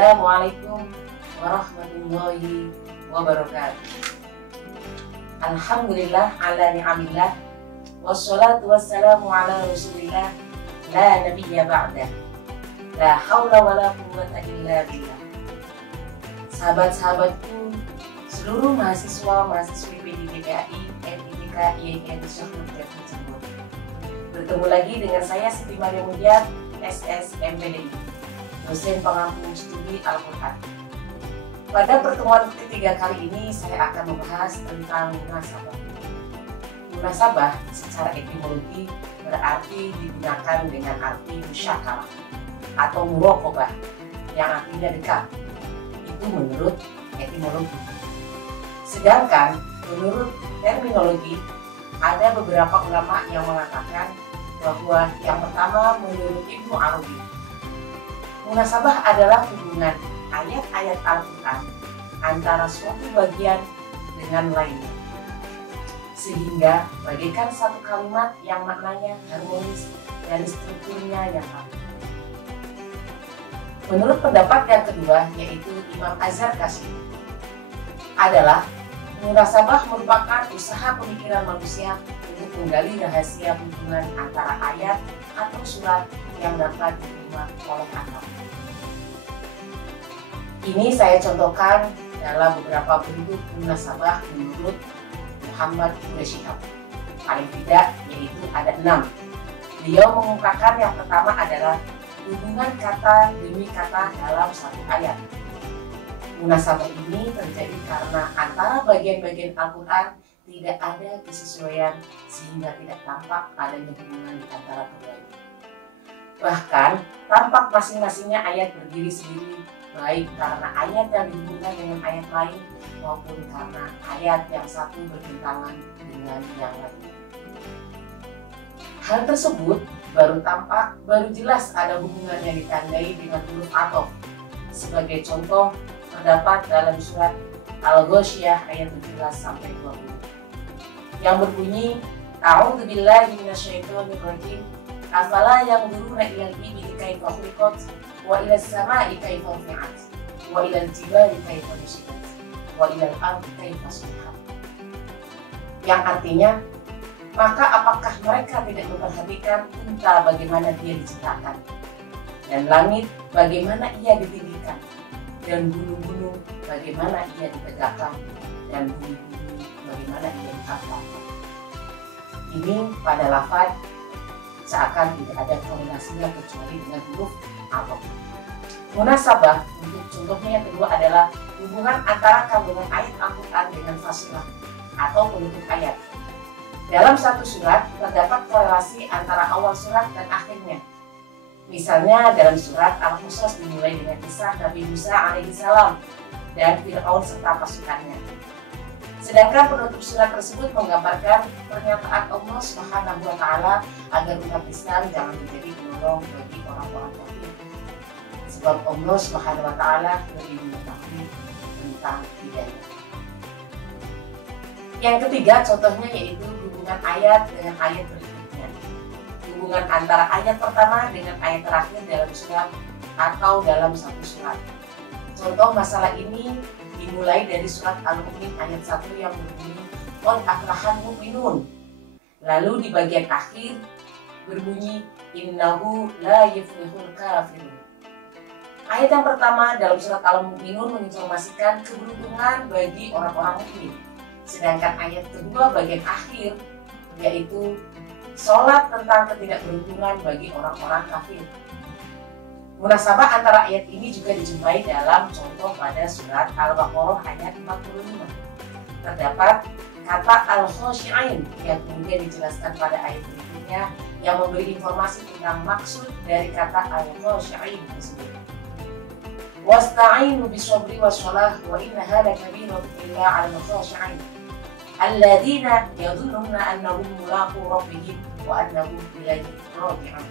Assalamualaikum warahmatullahi wabarakatuh. Alhamdulillah ala ni'amillah, wassalatu wassalamu ala rasulillah, la nabiyya ba'dah, la hawla wa la quwwata illa billah. Sahabat-sahabatku, seluruh mahasiswi PDIPPAI, NIPK, IAIN Syahrir Cirebon. Bertemu lagi dengan saya Siti Maria Mulyad, SS MPDI, dosen pengampu studi Al-Quran. Pada pertemuan ketiga kali ini saya akan membahas tentang munasabah. Munasabah secara etimologi berarti digunakan dengan arti musyakalah atau muraqabah yang artinya dekat. Itu menurut etimologi. Sedangkan menurut terminologi ada beberapa ulama yang mengatakan bahwa yang pertama menurut Ibnu Arabi, munasabah adalah hubungan ayat-ayat Al-Quran antara suatu bagian dengan lainnya, sehingga bagaikan satu kalimat yang maknanya harmonis dari strukturnya yang rapi. Menurut pendapat yang kedua, yaitu Imam Az-Zarkashi, adalah munasabah merupakan usaha pemikiran manusia untuk menggali rahasia hubungan antara ayat atau surat yang dapat diterima oleh akal. Ini saya contohkan dalam beberapa bentuk munasabah menurut Muhammad Ibn Syihab. Paling tidak yaitu ada 6. Beliau mengungkapkan yang pertama adalah hubungan kata demi kata dalam satu ayat. Munasabah ini terjadi karena antara bagian-bagian Al-Quran tidak ada kesesuaian sehingga tidak tampak adanya hubungan di antara keduanya. Bahkan tampak masing-masingnya ayat berdiri sendiri, baik karena ayat yang dihubungkan dengan ayat lain maupun karena ayat yang satu bertentangan dengan yang lain. Hal tersebut baru jelas ada hubungan yang ditandai dengan huruf athof. Sebagai contoh, terdapat dalam surat Al-Ghasyiyah ayat 17-20 yang berbunyi, A'udzu billahi minasyaitonir rajim, afala yanzuruna ilal ibili kaifa khuliqat wa ilal samai kaifa rufi'at wa ilal jibali kaifa nusibat wa ilal ardi kaifa sudihat. Yang artinya, maka apakah mereka tidak memperhatikan unta bagaimana dia diciptakan, dan langit bagaimana ia ditinggikan, dan gunung-gunung bagaimana ia ditegakkan, dan bumi-bumi bagaimana ia diangkat. Ini pada lafaz seakan tidak ada korelasinya kecuali dengan huruf athof. Munasabah untuk contohnya yang kedua adalah hubungan antara kandungan ayat Al-Quran dengan fasilah atau penutup ayat. Dalam satu surat terdapat korelasi antara awal surat dan akhirnya. Misalnya dalam surat Al-Qasas dimulai dengan kisah Nabi Musa alaihissalam dan Fir'aun serta pasukannya. Sedangkan penutup surat tersebut menggambarkan pernyataan Allah Subhanahu wa Ta'ala agar umat Islam jangan menjadi penolong bagi orang-orang kafir. Sebab Allah Subhanahu wa Ta'ala lebih mengetahui tentang hidayah. Yang ketiga contohnya yaitu hubungan ayat dengan ayat berikutnya. Hubungan antara ayat pertama dengan ayat terakhir dalam surat atau dalam satu surat. Contoh masalah ini dimulai dari surat Al-Mu'min ayat 1 yang berbunyi Qad aflahal mu'minun. Lalu di bagian akhir berbunyi Innahu la yuflihul kafirun. Ayat yang pertama dalam surat Al-Mu'minun menginformasikan keberuntungan bagi orang-orang mukmin. Sedangkan ayat kedua bagian akhir yaitu sholat tentang ketidakberuntungan bagi orang-orang kafir. Munasabah antara ayat ini juga dijumpai dalam contoh pada surat Al-Baqarah ayat 45. Terdapat kata al-khashi'in yang kemudian dijelaskan pada ayat berikutnya yang memberi informasi tentang maksud dari kata al-khashi'in tersebut. Wasta'inu bis-sabri was-shalah wa innaha lakabiratun illa 'alal khashi'in alladzina yadhunnuna annahum mulaqu rabbihim wa annahum ilaihi raji'un.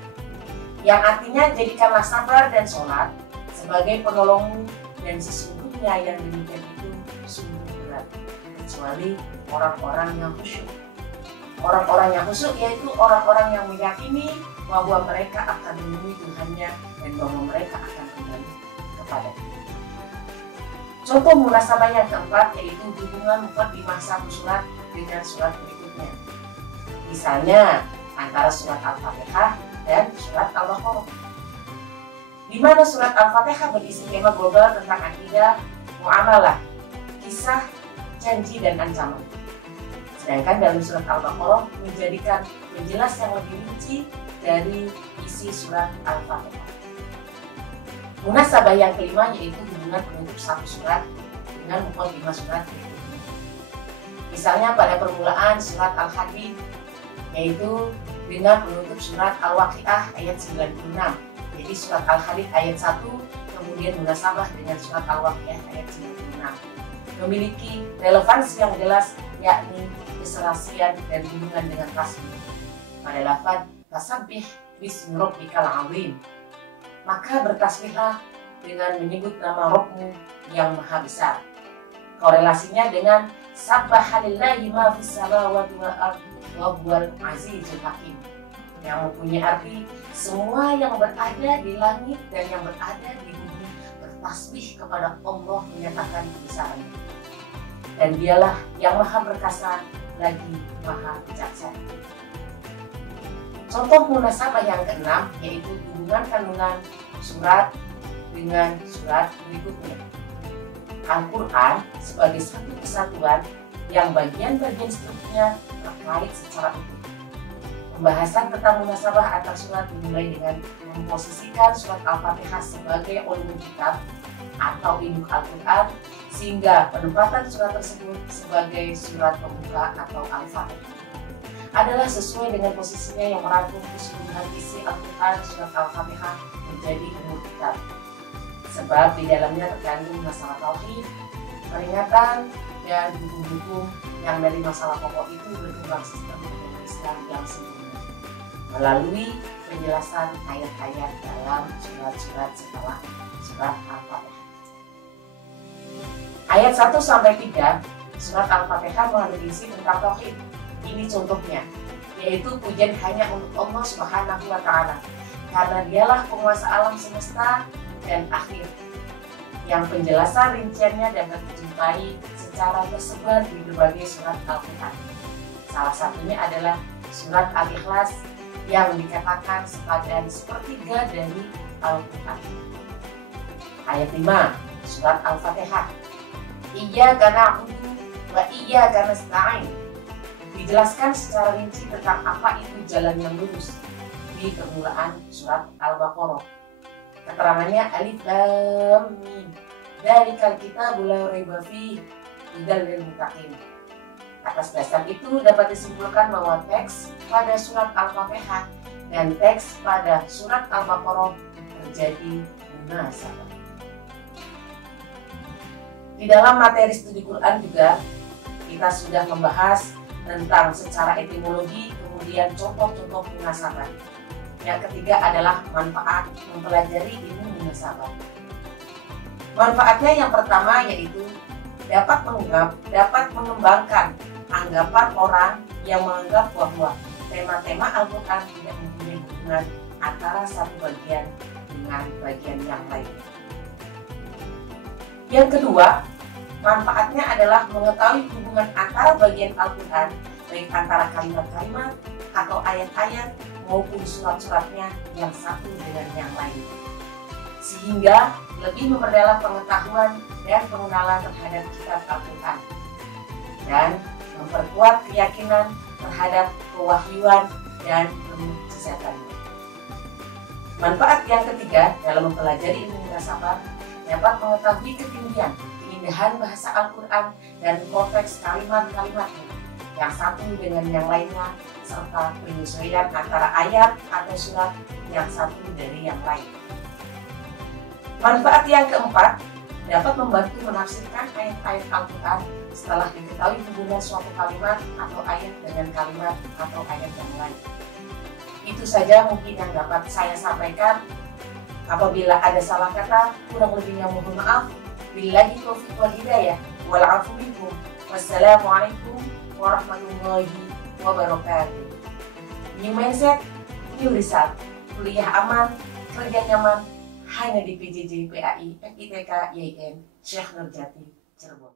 Yang artinya jadikanlah sabar dan sholat sebagai penolongmu dan sesungguhnya yang demikian itu sungguh berat kecuali orang-orang yang khusyuk. Orang-orang yang khusyuk yaitu orang-orang yang meyakini bahwa mereka akan menemui Tuhannya dan bahwa mereka akan kembali kepada Dia. Contoh munasabah yang keempat yaitu hubungan muqaddimah satu surat dengan surat berikutnya. Misalnya antara surat Al-Fatihah dan surat Al-Baqarah, di mana surat Al-Fatihah berisi tema global tentang akidah, muamalah, kisah, janji, dan ancaman. Sedangkan dalam surat Al-Baqarah menjadikan penjelas yang lebih rinci dari isi surat Al-Fatihah. Munasabah yang kelima yaitu hubungan penutup satu surat dengan muqaddimah surat berikutnya. Misalnya pada permulaan surat Al-Hadid, yaitu dengan menutup surat Al-Waqiah ayat 96. Jadi surat Al-Hadid ayat 1 kemudian munasabah dengan surat Al-Waqiah ayat 96. Memiliki relevansi yang jelas, yakni keserasian dan hubungan dengan tasbih. Pada lafaz tasabbih bismi rabbikal azim, maka bertasbihlah dengan menyebut nama Rabbmu yang maha besar. Korelasinya dengan sabbaha lillahi ma fis samawati wal ardi wa huwal azizul hakim, yang mempunyai arti semua yang berada di langit dan yang berada di bumi bertasbih kepada Allah menyatakan kebesarannya. Dan dialah yang maha perkasa lagi maha bijaksana. Contoh munasabah yang keenam yaitu hubungan kandungan surat dengan surat berikutnya. Al-Quran sebagai satu kesatuan yang bagian-bagian strukturnya terkait secara utuh. Pembahasan tentang munasabah antar surat dimulai dengan memposisikan surat Al-Fatihah sebagai ulumul kitab atau induk Al-Quran, sehingga penempatan surat tersebut sebagai surat pembuka atau Al-Fatihah adalah sesuai dengan posisinya yang merangkum keseluruhan isi Al-Quran surat Al-Fatihah menjadi umul kitab. Sebab di dalamnya terkandung masalah tauhid, peringatan, dan hukum-hukum yang dari masalah pokok itu berkembang sistem hukum Islam yang sempurna melalui penjelasan ayat-ayat dalam surat-surat setelah surat Al-Fatihah. Ayat 1-3 surat Al-Fatihah mengandung isi tentang tauhid. Ini contohnya, yaitu pujian hanya untuk Allah Subhanahu wa Ta'ala, karena dialah penguasa alam semesta dan akhir, yang penjelasan rinciannya dapat dijumpai secara tersebar di berbagai surat Al-Quran. Salah satunya adalah surat Al-Ikhlas yang dikatakan sebagai sepertiga dari Al-Quran. Ayat 5 surat Al-Fatihah, Iyyaka na'budu wa iyyaka nasta'in, dijelaskan secara rinci tentang apa itu jalan yang lurus di permulaan surat Al-Baqarah. Keterangannya alif lam mim, dzalikal kitabu la raiba fihi hudal lil muttaqin. Atas dasar itu dapat disimpulkan bahwa teks pada surat Al-Fatihah dan teks pada surat Al-Baqarah terjadi munasabah. Di dalam materi studi Quran juga kita sudah membahas tentang secara etimologi, kemudian contoh-contoh munasabah. Yang ketiga adalah manfaat mempelajari ilmu munasabah. Manfaatnya yang pertama yaitu dapat mengembangkan anggapan orang yang menganggap bahwa tema-tema Al-Quran tidak mempunyai hubungan antara satu bagian dengan bagian yang lain. Yang kedua, manfaatnya adalah mengetahui hubungan antara bagian Al-Quran, baik antara kalimat-kalimat atau ayat-ayat maupun surat-suratnya yang satu dengan yang lain, sehingga lebih memperdalam pengetahuan dan pengenalan terhadap kitab Al-Quran dan memperkuat keyakinan terhadap kewahyuan dan kemujizatannya. Manfaat yang ketiga dalam mempelajari ilmu munasabah dapat mengetahui ketinggian, keindahan bahasa Al-Quran dan konteks kalimat-kalimatnya yang satu dengan yang lainnya, serta penyesuaian antara ayat atau surat yang satu dari yang lain. Manfaat yang keempat dapat membantu menafsirkan ayat-ayat Al-Quran setelah diketahui hubungan suatu kalimat atau ayat dengan kalimat atau ayat yang lain. Itu saja mungkin yang dapat saya sampaikan. Apabila ada salah kata, kurang lebihnya mohon maaf. Billahi taufiq wal hidayah wal afu minkum. Wassalamualaikum warahmatullahi wabarakatuh. New mindset, new result. Kuliah aman, kerja nyaman, hanya di PJJ PAI FITK YIN. Syekh Nurjati, Cirebon.